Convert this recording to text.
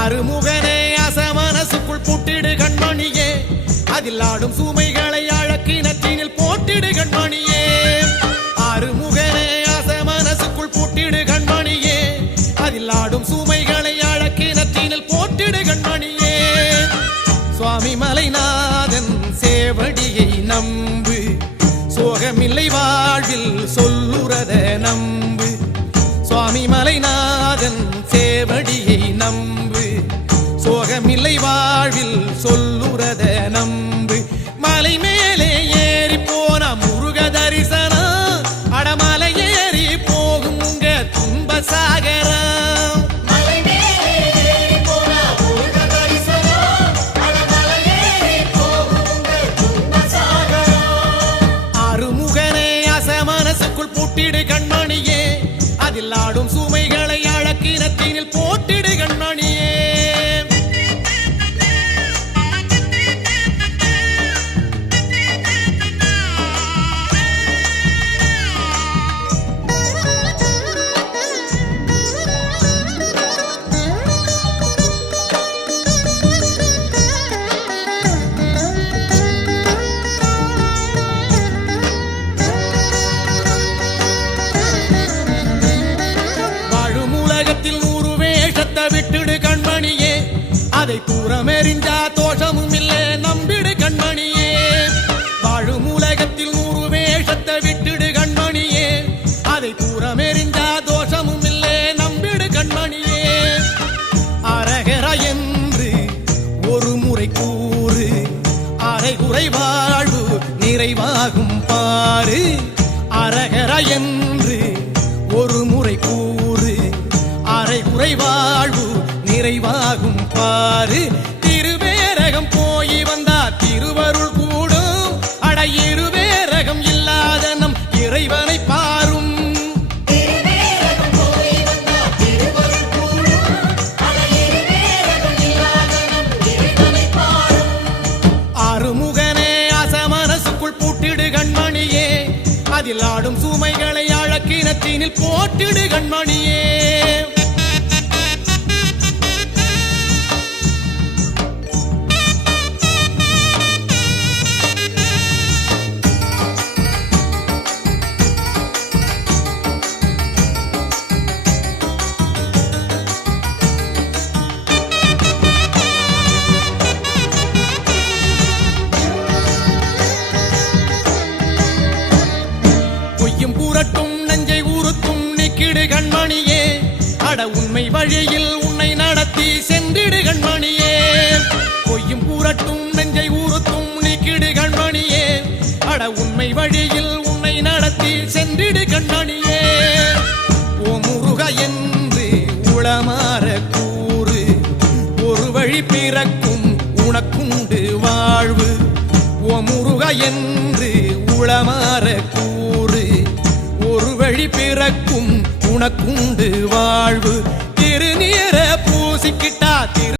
அருமுகனே அசமனசுக்குள் புட்டிடு கண்மணியே, அதில் ஆடும் சுமைகளை அழக்கினத்தினில் போட்டிடு கண்மணியே. அருமுகனே அசமனசுக்குள் புட்டிடு கண்மணியே, அதில் ஆடும் சுமைகளை அழக்கினத்தினில் போட்டிடு கண்மணியே. சுவாமி மலைநாதன் சேவடியை நம்பு, சோகமில்லை வாழ்வில் சொல்லுறத நம்பு. சுவாமி மலைநாதன் சேவடியை நம்பு, சோகமில்லை வாழ்வில் சொல்லுறத நம்பு. மலை மேலே ஏறி போன முருக தரிசனம், அடமலை ஏறி போகும் உங்க துன்ப சாகரம். அருமுகனே அசமனசுக்குள் புட்டிடு கண்மணியே, அதில் ஆடும் சுமைகளை அழக்கினத்தினில் போட்டிடு கண்மணியே. விட்டுடு கண்மணியே, அதை தூரமெறிஞ்சா தோஷமும் இல்லை நம்பிடு கண்மணியே. வாழும் உலகத்தில் 100 வேஷத்தை விட்டுடு கண்மணியே, அதை தூரமெறிஞ்சா தோஷமும் இல்லை நம்பிடு கண்மணியே. அரகர என்று ஒரு முறை கூறு, அரைகுறை வாழ்வு நிறைவாகும் பாரு. அரகர என்று ஒரு முறை கூறு, அரைகுறை வாழ்வு நிறைவாகும் பாரு. திருவேரகம் போய் வந்தா திருவருள் கூடும், அட இருவேரகம் இல்லாத நம் இறைவனை பாரும். அருமுகனே அசமனசுக்குள் பூட்டிடு கண்மணியே, அதில் ஆடும் சுமைகளை அழக்கினத்தினில் போட்டிடு கண்மணியே. பொய்யும் பூரட்டும் நெஞ்சை ஊறுத்தும் நீக்கிடு கண்மணியே, அட உண்மை வழியில் உன்னை நடத்தி சென்றிடு கண்மணியே. பொய்யும் பூரட்டும் நெஞ்சை ஊறுத்தும் நீக்கிடு கண்மணியே, அட உண்மை வழியில் உன்னை நடத்தி சென்றிடு கண்மணியே. ஓ முருக என்று உளமாற கூறு, ஒரு வழி பிறக்கும் உனக்குண்டு வாழ்வு. ஓ முருக என்று உளமாற கூறு, ஒரு வழி பிறக்கும் உனக்குண்டு வாழ்வு. திருநீர பூசிக்கிட்டா